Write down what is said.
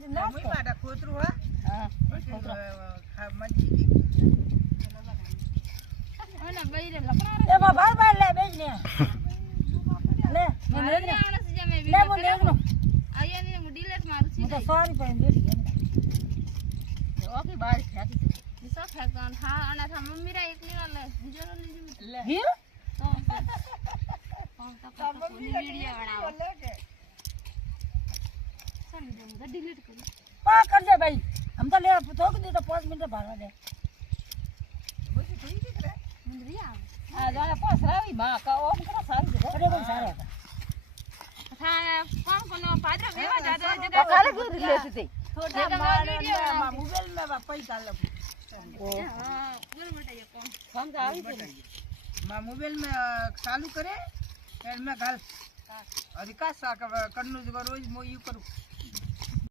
મુઈ Maada કોતરું હા હા મજી અને બૈરે લકડા એમાં બાર બાર લે બેજ ને લે મારે આવણસ જે મે લે વિડિયો મો લેગનો આયા ને હું ડિલીટ મારું હું છું તો સોરી પણ બેઠી ગયા ઓકે બાર ફેંકી દિશા ફેંકન હા અને થા મમ્મી રા એકલી ના લે બીજો ને લે હી તો વિડિયો બનાવો ચાલી દઉં ડિલીટ કરી પા કરજે ભાઈ हम तो ले थोक दे तो 5 मिनट भाड़ा दे બધી થઈ ગઈ કે મુંદરી आ जाने पास रावी मां का ओम करा सारी जगह अरे कोई सारे થા કોણ કોનો પાત્ર વેવા જાદા तो જગા काले की रिलेशन थी થોડા મારા મોબાઈલ માં પૈસા લઉં હા બોલ બટાય કોણ हम तो આવી थी मां मोबाइल में चालू करे एंड में घाल अरे का सा करनु रोज मो यू करू